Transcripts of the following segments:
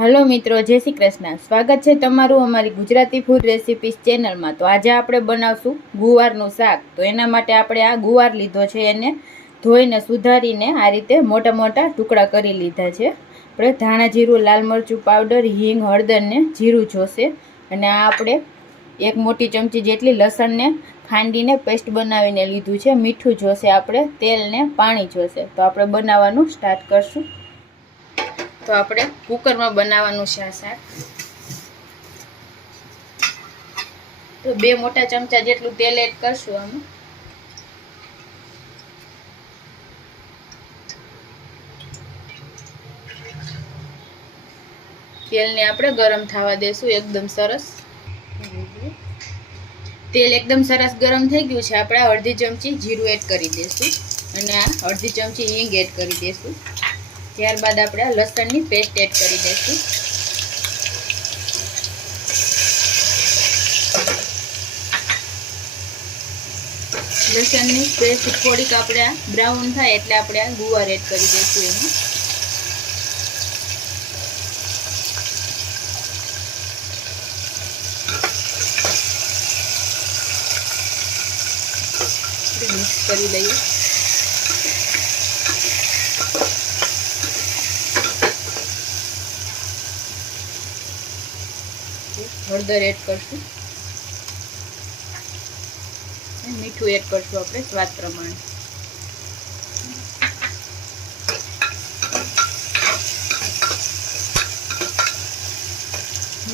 Hello મિત્રો, જય શ્રી કૃષ્ણ. સ્વાગત છે તમારું અમારી ગુજરાતી ફૂડ રેસિપીસ ચેનલમાં તો આજે આપણે બનાવશું ગુવારનું શાક. તો એના માટે આપણે આ ગુવાર લીધો છે એને ધોઈને સુધારીને આ રીતે મોટા મોટા ટુકડા કરી લીધા છે. આપણે ધાણા જીરું, લાલ મરચું પાવડર હિંગ હળદરને જીરું જોશે. અને આ આપણે એક મોટી ચમચી જેટલી લસણને ખાંડીને પેસ્ટ બનાવીને લીધું છે. મીઠું જોશે આપણે, તેલને પાણી જોશે. તો આપણે બનાવવાનું સ્ટાર્ટ કરશું. તો આપણે કુકરમાં બનાવવાનું છે આ શાક. તો બે મોટા ચમચા જેટલું તેલ એડ કરશું આમાં. તેલને આપણે ગરમ થવા દેશું, એકદમ સરસ. તેલ એકદમ સરસ ગરમ થઈ ગયું છે, આપણે અડધી ચમચી જીરું એડ કરી દઈશું અને આ અડધી ચમચી હિંગ એડ કરી દઈશું ત્યારબાદ આપણે આ લસણની પેસ્ટ એડ કરી દઈશું. લસણની પેસ્ટ થોડીક આપણે આ બ્રાઉન થાય એટલે આપણે આ ગુવાર એડ કરી દઈશું એમાં. કરી લઈએ. હળદર એડ કરશું. મીઠું એડ કરશું આપણે, સ્વાદ પ્રમાણે.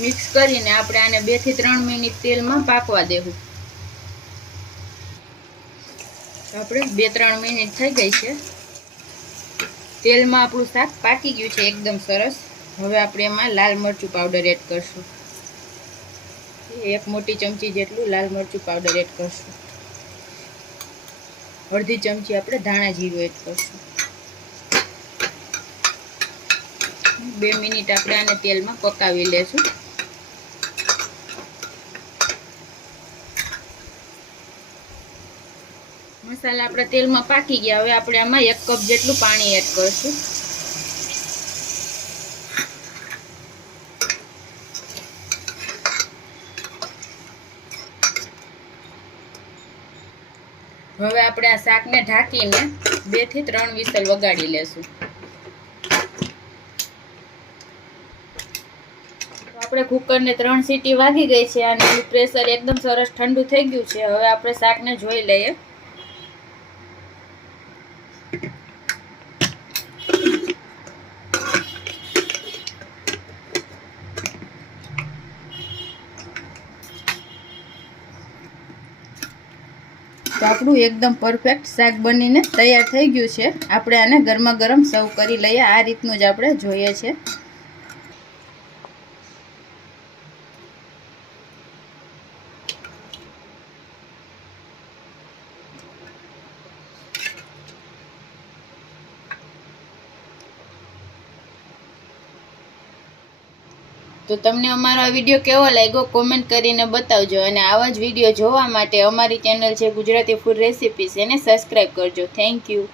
મિક્સ કરીને આપણે આને બેથી ત્રણ મિનિટ તેલમાં પાકવા દેવું. આપણે બે ત્રણ મિનિટ થઈ ગઈ છે. તેલમાં આપણું શાક પાકી ગયું છે, એકદમ સરસ. હવે આપણે એમાં લાલ મરચું પાવડર એડ કરશું. એક મોટી ચમચી જેટલું લાલ મરચું પાવડર એડ કરશું. અડધી ચમચી આપણે ધાણા જીરું એડ કરશું. બે મિનિટ આપણે આને તેલમાં પકાવી લેશું. મસાલા આપણા તેલમાં પાકી ગયા. હવે આપણે આમાં એક કપ જેટલું પાણી એડ કરશું. હવે આપણે આ શાકને ઢાંકીને બેથી ત્રણ વિસલ વગાડી લેશું. આપણે કુકરને ત્રણ સીટી વાગી ગઈ છે અને પ્રેશર એકદમ સરસ ઠંડુ થઈ ગયું છે. હવે આપણે શાકને જોઈ લઈએ. તો આપણું એકદમ પરફેક્ટ શાક બનીને તૈયાર થઈ ગયું છે. આપણે આને ગરમા ગરમ સર્વ કરી લઈએ. આ રીતનું જ આપણે જોઈએ છે. તો તમને અમારો આ વીડિયો કેવો લાગ્યો? કોમેન્ટ કરીને બતાવજો અને આવા જ વીડિયો જોવા માટે અમારી ચેનલ છે ગુજરાતી ફૂડ રેસિપીસ એને સબસ્ક્રાઈબ કરજો. Thank you